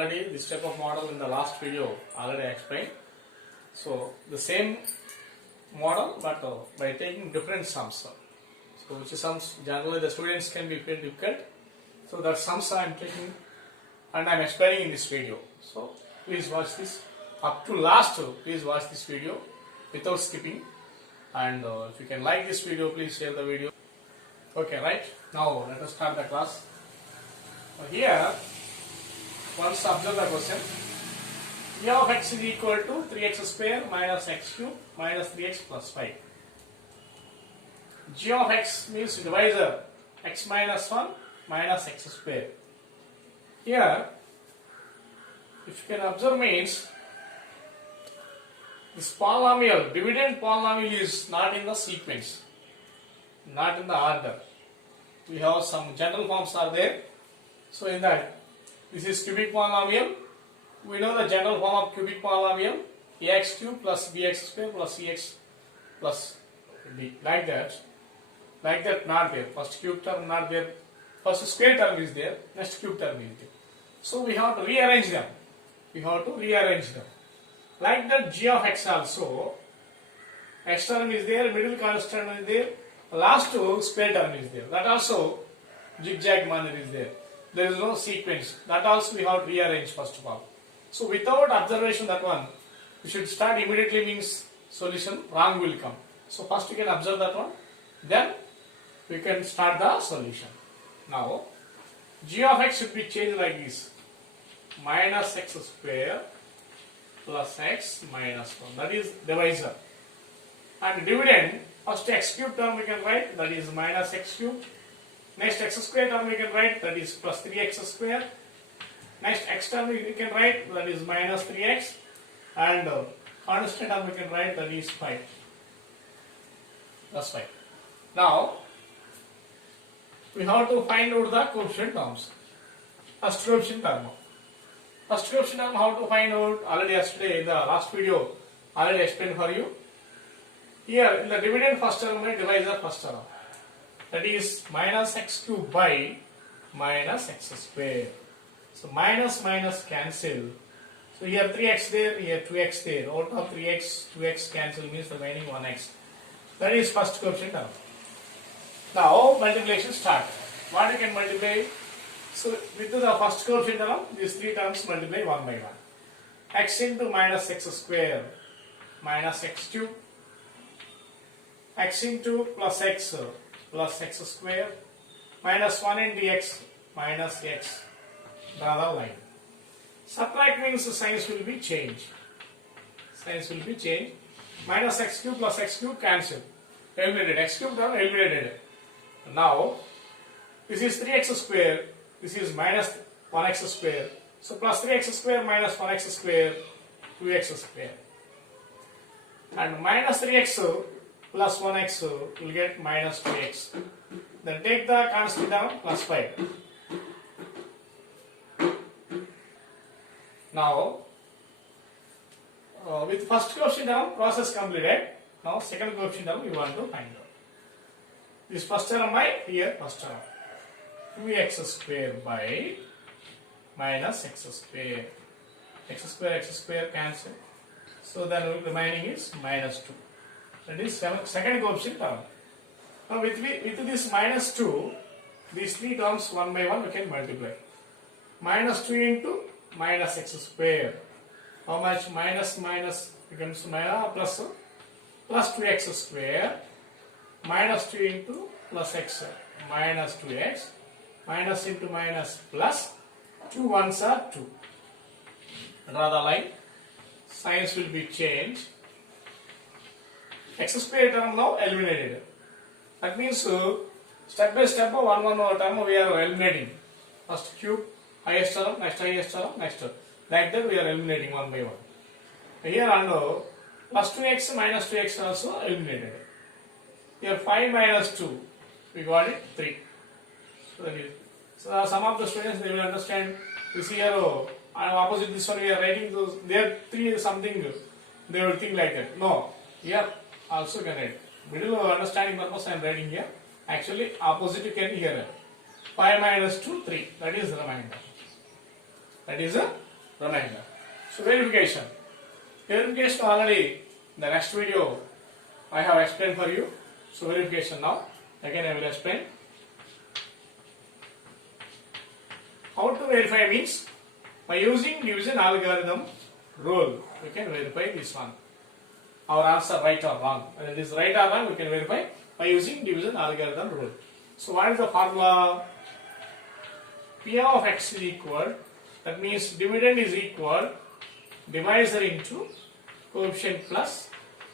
already this type of model in the last video already explained. So the same model but by taking different sums. So which sums generally the students can be very difficult. So that sums I am taking and I am explaining in this video. So please watch this up to last. Please watch this video without skipping. And if you can like this video, please share the video. Okay, right? Now let us start the class. Here, once observe the question. E of x is equal to 3x square minus x cube minus 3x plus 5. G of x means divisor x minus 1 minus x square. Here, if you can observe means this polynomial, dividend polynomial is not in the sequence, not in the order. We have some general forms are there. So in that, this is cubic polynomial. We know the general form of cubic polynomial, ax cube plus bx square plus cx plus d. Like that not there. First cube term not there. First square term is there. Next cube term is there. So we have to rearrange them. Like that g of x also, x term is there, middle constant is there, last square term is there. That also zigzag manner is there. There is no sequence. That also we have to rearrange first of all. So without observation that one, we should start immediately means solution wrong will come. So first we can observe that one, then we can start the solution. Now g of x should be changed like this: minus x square plus x minus 1. That is divisor. And dividend, first x cube term we can write, that is minus x cube. Next x square term we can write, that is plus 3x square. Next x term we can write, that is minus 3x. And constant term we can write, that is 5. That's 5. Now, we have to find out the coefficient terms. First coefficient term. First coefficient term how to find out, already yesterday in the last video already explained for you. Here in the dividend first term by divisor first term. That is minus x cube by minus x square. So minus minus cancel. So here 3x there, here 2x there. Out of 3x, 2x cancel means the remaining 1x. That is first coefficient term. Now multiplication start. What you can multiply? So with the first coefficient term, these three terms multiply one by one. X into minus x square minus x cube. X into plus x square minus 1 into x minus x. Draw the line. Subtract means the signs will be changed. Minus x cube plus x cube cancel. Eliminated. X cube term eliminated. Now this is 3x square. This is minus 1x square. So plus 3x square minus 1x square, 2x square. And minus 3x plus 1x will get minus 2x. Then take the constant term plus 5. Now, with first coefficient term process completed. Now second coefficient term we want to find out. This first term by here first term. 2x square by minus x square. X square cancel. So then remaining is minus 2. That is second coefficient term. Now with this minus 2, these three terms one by one we can multiply. Minus 2 into minus x square. How much? Minus becomes minus plus 2x square. Minus 2 into plus x minus 2x. Minus into minus plus 2 ones are 2. Draw the line. Signs will be changed. X square term now eliminated. That means step by step one term we are eliminating. First cube, highest term, next highest term, next term. Like that we are eliminating one by one. Here under plus 2x minus 2x also eliminated. Here 5 minus 2, we got it 3. So some of the students they will understand this here opposite this one we are writing those there 3 is something they will think like that. No, here also can write. Middle understanding purpose I am writing here. Actually opposite you can hear. 5 minus 2, 3. That is the remainder. That is the remainder. So verification. Verification already in the next video I have explained for you. So verification now. Again I will explain. How to verify means by using division algorithm rule we can verify this one. Our answer right or wrong. Whether it is right or wrong we can verify by using division algorithm rule. So what is the formula? P of x is equal, that means dividend is equal divisor into coefficient plus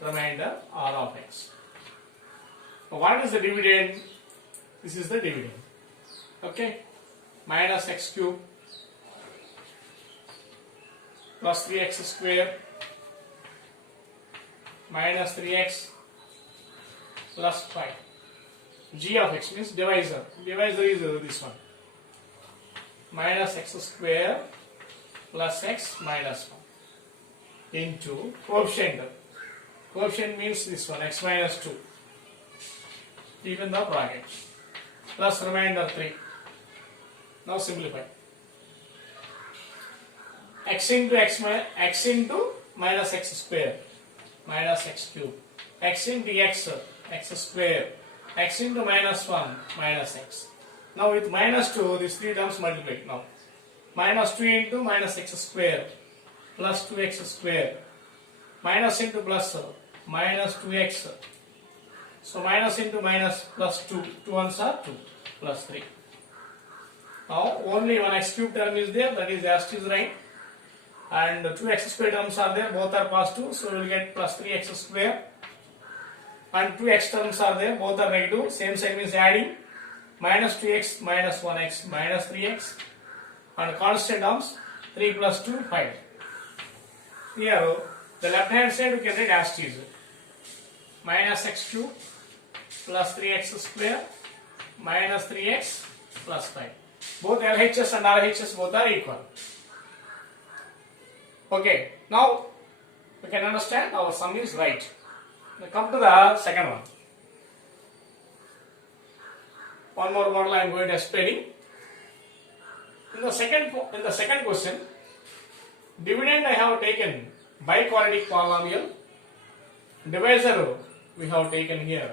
remainder r of x. So what is the dividend? This is the dividend. Okay, minus x cube plus 3x square minus 3x plus 5. G of x means divisor. Divisor is this one. Minus x square plus x minus 1 into coefficient. Coefficient means this one, x minus 2. Keep in the bracket. Plus remainder 3. Now simplify. X into minus x square minus x cube. X into x square. X into minus 1 minus x. Now with minus 2, these three terms multiply. Now minus 2 into minus x square plus 2x square minus into plus minus 2x. So minus into minus plus 2. 2 ones are 2 plus 3. Now only one x cube term is there, that is as it is right. And 2x square terms are there, both are positive. So we will get plus 3x square. And 2x terms are there, both are negative. Same sign means adding. Minus 2x minus 1x minus 3x. And constant terms 3 plus 2, 5. Here, the left hand side we can write as it is. Minus x cube plus 3x square minus 3x plus 5. Both LHS and RHS both are equal. Okay, now we can understand our sum is right. Now come to the second one. One more model I am going to explain. In the second question, dividend I have taken bi-quadratic polynomial. Divisor we have taken here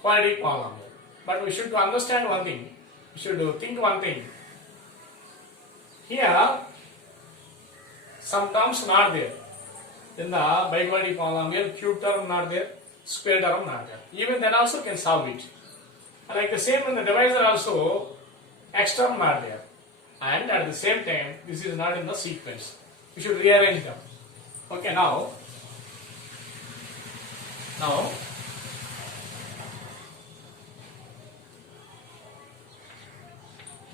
quadratic polynomial. But we should understand one thing. We should think one thing. Here some terms not there. In the bi-quadratic polynomial, cube term not there, square term not there. Even then also can solve it. Like the same in the divisor also, x term not there. And at the same time, this is not in the sequence. We should rearrange them. Okay, now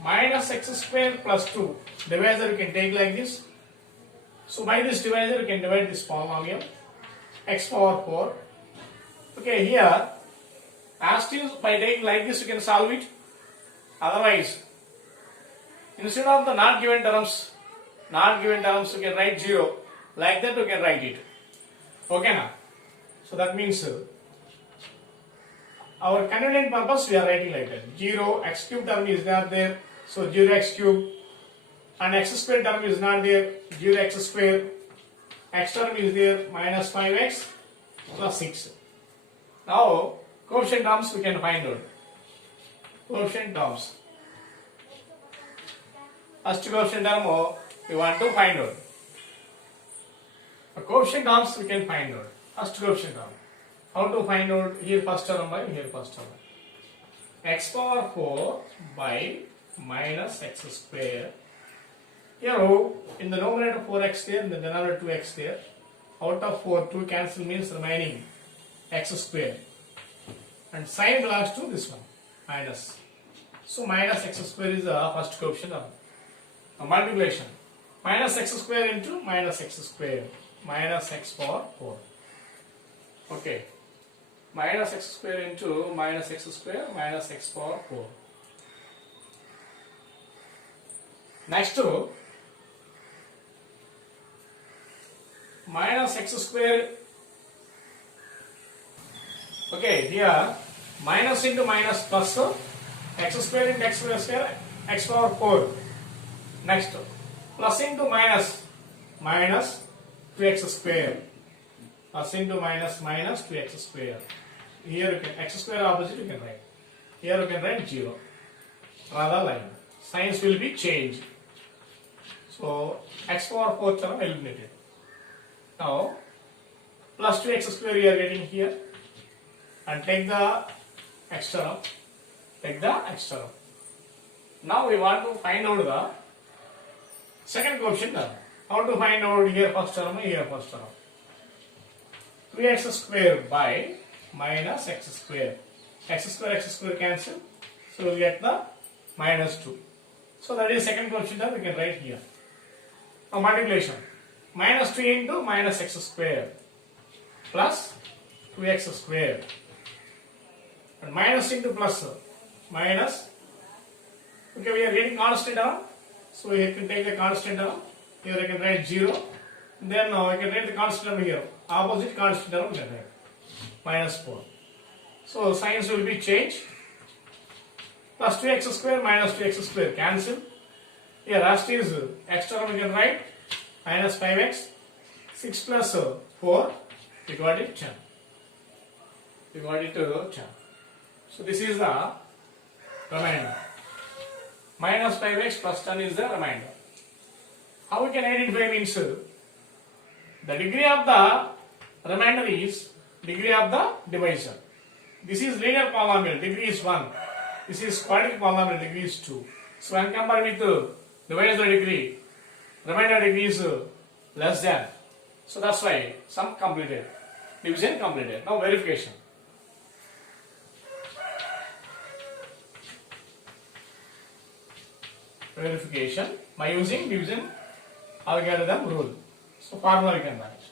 minus x square plus 2 divisor you can take like this. So by this divisor you can divide this polynomial x power 4. Okay, here as it is, by taking like this you can solve it. Otherwise, instead of the not given terms you can write 0. Like that you can write it. Okay now. So that means our convenient purpose we are writing like that. 0 x cube term is not there. So 0 x cube. And x square term is not there. 0 x square. X term is there. Minus 5x plus 6. Now coefficient terms we can find out. Coefficient terms. First coefficient term we want to find out. The coefficient terms we can find out. First coefficient term. How to find out? Here first term by here first term. X power 4 by minus x square. Here in the numerator 4x there, in the denominator 2x there. Out of 4, 2 cancel means remaining x square. And sign belongs to this one, minus. So minus x square is the first coefficient of multiplication. Minus x square into minus x square. Minus x power 4. Okay. Minus x square into minus x square minus x power 4. Next to minus x square. Okay, here minus into minus plus, so x square into x square x power 4. Next Plus into minus, minus 2x square. Plus into minus, minus 2x square. Here you can, x square opposite you can write. Here you can write 0. Draw the line. Signs will be changed. So x power 4 term eliminated. Now plus 2x square you are getting here. And take the x term. Take the x term. Now we want to find out the second coefficient term. How to find out here first term and here first term? 3x square by minus x square. X square cancel. So we will get the minus 2. So that is second coefficient term we can write here. Now multiplication. Minus 2 into minus x square plus 2x square. And minus into plus minus. Okay, we are getting constant term. So you can take the constant term. Here I can write 0. Then I can write the constant term here. Opposite constant term we can write. Minus 4. So signs will be changed. Plus 2x square minus 2x square cancel. Here rest is x term we can write. Minus 5x. 6 plus 4. We got it 10. We got it 10. So this is the remainder. Minus 5x plus 10 is the remainder. How we can identify means the degree of the remainder is degree of the divisor. This is linear polynomial, degree is 1. This is quadratic polynomial, degree is 2. So when compared with divisor degree, remainder degree is less than. So that's why sum completed, division completed. Now verification. Verification by using division algorithm rule. So formula we can write.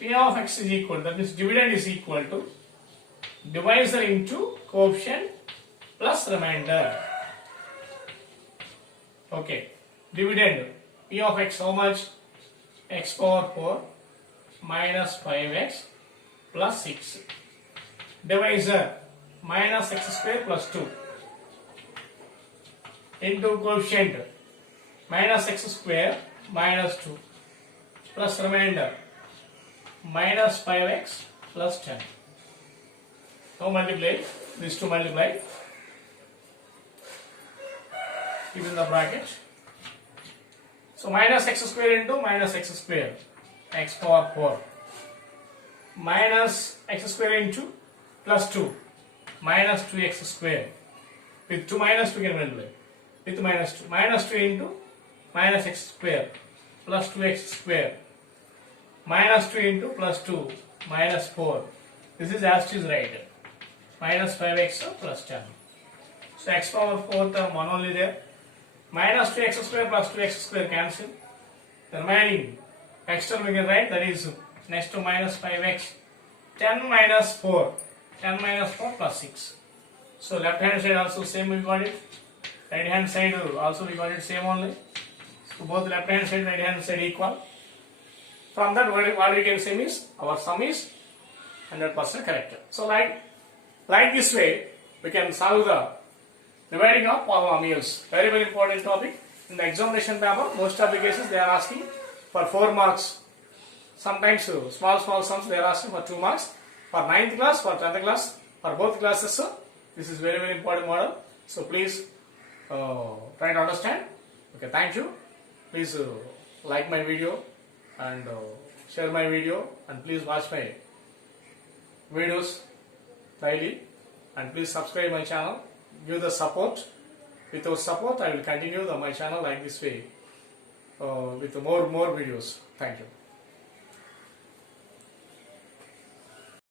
P of x is equal, that means dividend is equal to divisor into coefficient plus remainder. Okay, dividend P of x how much? X power 4 minus 5x plus 6. Divisor minus x square plus 2 into coefficient minus x square minus 2 plus remainder minus 5x plus 10. Now multiply, these two multiply, keep in the bracket. So minus x square into minus x square, x power 4, minus x square into plus 2, minus 2x square. With 2 minus 2 can multiply. With minus 2. Minus 2 into minus x square plus 2x square. Minus 2 into plus 2 minus 4. This is as it is right. Minus 5x plus 10. So x power 4 term 1 only there. Minus 2x square plus 2x square cancel. The remaining x term we can write, that is next to minus 5x. 10 minus 4. 10 minus 4 plus 6. So left hand side also same we got it. Right hand side also we got it same only. So both left hand side and right hand side equal. From that what we can say is our sum is 100% correct. So like this way we can solve the dividing of polynomials. Very very important topic. In the examination paper most of the cases they are asking for 4 marks. Sometimes small sums they are asking for 2 marks. For 9th class, for 10th class, for both classes this is very very important model. So please try to understand. Okay, thank you. Please like my video and share my video, and please watch my videos daily, and please subscribe my channel. Give the support. With your support I will continue my channel like this way with more videos. Thank you.